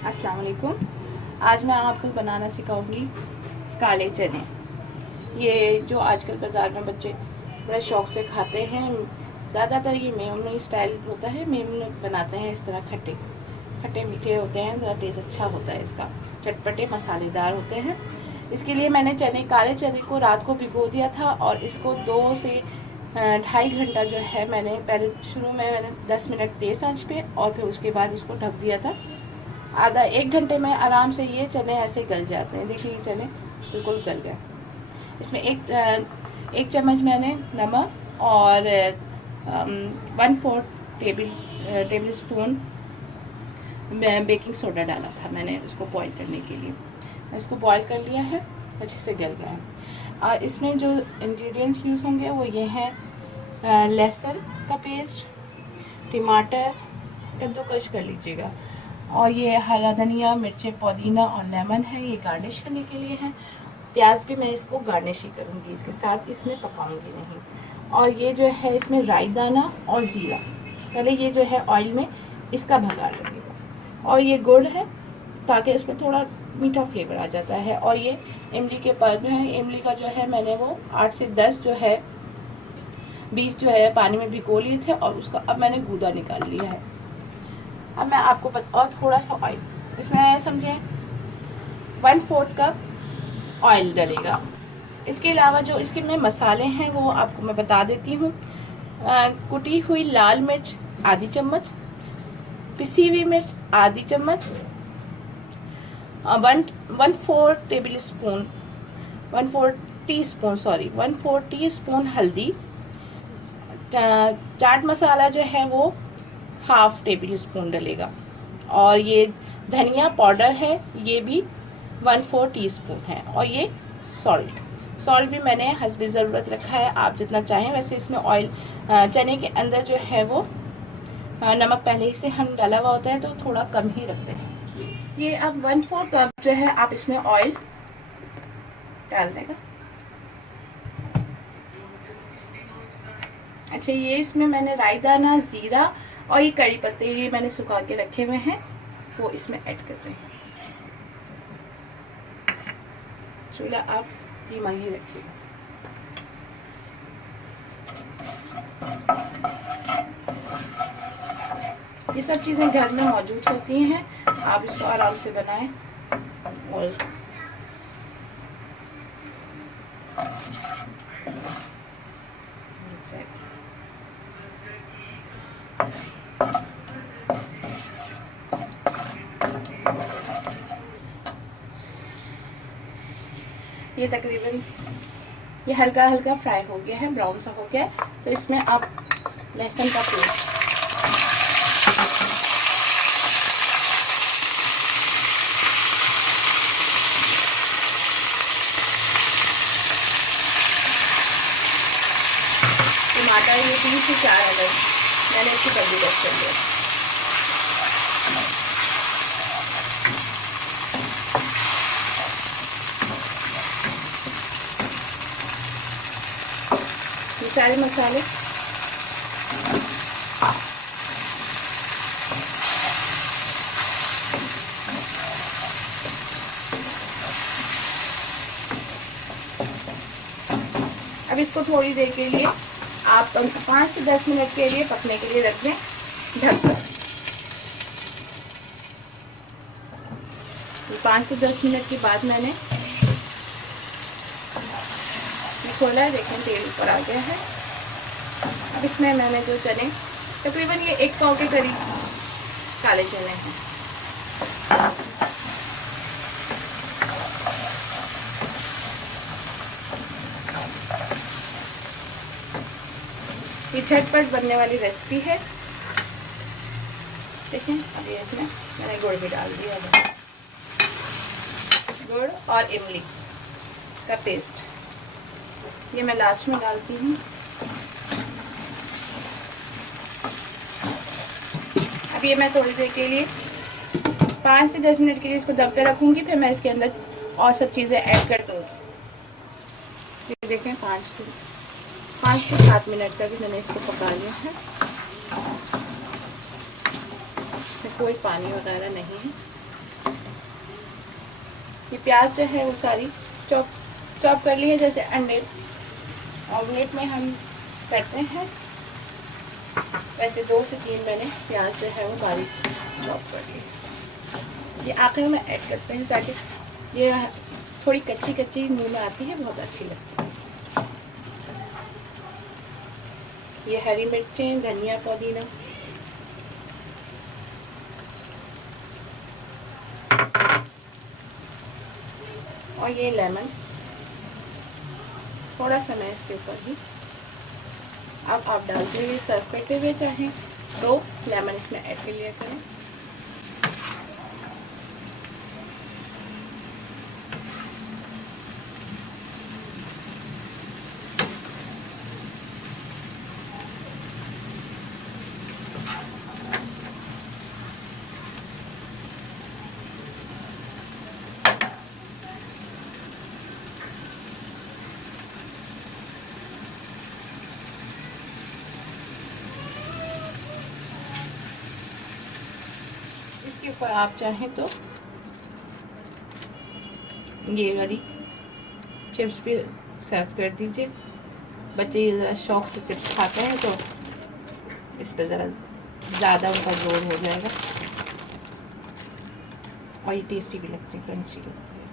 अस्सलाम वालेकुम। आज मैं आपको बनाना सिखाऊंगी काले चने। ये जो आजकल बाज़ार में बच्चे बड़े शौक़ से खाते हैं, ज़्यादातर ये मेमनी स्टाइल होता है। मेमनी बनाते हैं इस तरह, खट्टे खट्टे मीठे होते हैं, ज़रा टेस्ट अच्छा होता है इसका, चटपटे मसालेदार होते हैं। इसके लिए मैंने काले चने को रात को भिगो दिया था और इसको 2 से 2.5 घंटा जो है मैंने पहले शुरू में 10 मिनट तेज़ आंच पे और फिर उसके बाद उसको ढक दिया था। आधा 1 घंटे में आराम से ये चने ऐसे गल जाते हैं। देखिए ये चने बिल्कुल गल गए। इसमें एक चम्मच मैंने नमक और 1/4 टेबल स्पून बेकिंग सोडा डाला था मैंने उसको बॉईल करने के लिए। इसको बॉईल कर लिया है, अच्छे से गल गया है। इसमें जो इंग्रेडिएंट्स यूज़ होंगे वो ये हैं लहसुन का पेस्ट, टमाटर कद्दूकस कर लीजिएगा, और ये हरा धनिया, मिर्चें, पुदीना और लेमन है, ये गार्निश करने के लिए है। प्याज भी मैं इसको गार्निश ही करूँगी, इसके साथ इसमें पकाऊंगी नहीं। और ये जो है इसमें राई दाना और ज़ीरा, पहले ये जो है ऑयल में इसका भगा लगेगा। और ये गुड़ है ताकि इसमें थोड़ा मीठा फ्लेवर आ जाता है। और ये इमली के पल्प हैं। इमली का जो है मैंने वो 8 से 10 जो है बीज जो है पानी में भिगो लिए थे और उसका अब मैंने गूदा निकाल लिया है। अब मैं आपको और थोड़ा सा ऑयल इसमें समझें 1/4 कप ऑयल डलेगा। इसके अलावा जो इसके में मसाले हैं वो आपको मैं बता देती हूँ। कुटी हुई लाल मिर्च आधी चम्मच, पिसी हुई मिर्च आधी चम्मच, 1/4 टीस्पून हल्दी, चाट मसाला जो है वो 1/2 टेबल स्पून डलेगा। और ये धनिया पाउडर है, ये भी 1/4 टीस्पून है। और ये सॉल्ट भी मैंने हस्बे ज़रूरत रखा है, आप जितना चाहें। वैसे इसमें ऑयल चने के अंदर जो है वो नमक पहले ही से हम डाला हुआ होता है तो थोड़ा कम ही रखते हैं। ये अब 1/4 कप जो है आप इसमें ऑयल डाल देगा। अच्छा, ये इसमें मैंने राई दाना, ज़ीरा और ये कड़ी पत्ते ये मैंने सुखा के रखे हुए हैं, वो इसमें ऐड करते हैं। चूल्हा आप धीमा ही रखिए। ये सब चीज़ें घर में मौजूद होती हैं, आप इसको आराम से बनाएं। और ये तकरीबन ये हल्का हल्का फ्राई हो गया है, ब्राउन सा हो गया है। तो इसमें आप लहसुन का पेस्ट, टमाटर ये 3 से 4 अदद मैंने इसकी कद्दूकस कर लिया। ये सारे मसाले अब इसको थोड़ी देर के लिए आप 5 से 10 मिनट के लिए पकने के लिए रख दें ढककर। 5 से 10 मिनट के बाद मैंने खोला है, देखें तेल ऊपर आ गया है। अब इसमें मैंने जो चने, तकरीबन ये 1 पाव के करीब काले चने हैं, ये झटपट बनने वाली रेसिपी है। देखें अब ये इसमें मैंने गुड़ भी डाल दिया है, गुड़ और इमली का पेस्ट ये मैं लास्ट में डालती हूँ। अब ये मैं थोड़ी देर के लिए 5 से 10 मिनट के लिए इसको दब पे रखूँगी, फिर मैं इसके अंदर और सब चीज़ें ऐड कर दूँगी। ये देखें 5 से 7 मिनट का भी मैंने इसको पका लिया है। कोई पानी वगैरह नहीं है। ये प्याज जो है वो सारी चॉप चॉप कर ली है, जैसे अंडे ऑमलेट में हम करते हैं वैसे 2 से 3 मैंने प्याज जो है वो बारीक चॉप कर लिया। ये आखिर में ऐड करते हैं ताकि ये थोड़ी कच्ची कच्ची मुंह में आती है, बहुत अच्छी लगती है। ये हरी मिर्चें, धनिया, पुदीना, और ये लेमन थोड़ा सा मैं इसके ऊपर ही अब आप डालते हुए सर्व करते हुए चाहें तो लेमन इसमें ऐड कर लिया करें। इसके ऊपर आप चाहें तो ये वाली चिप्स भी सर्व कर दीजिए। बच्चे ये ज़रा शौक से चिप्स खाते हैं तो इस पर ज़रा ज़्यादा उनका जोर हो जाएगा और ये टेस्टी भी लगती है, क्रंची लगती है।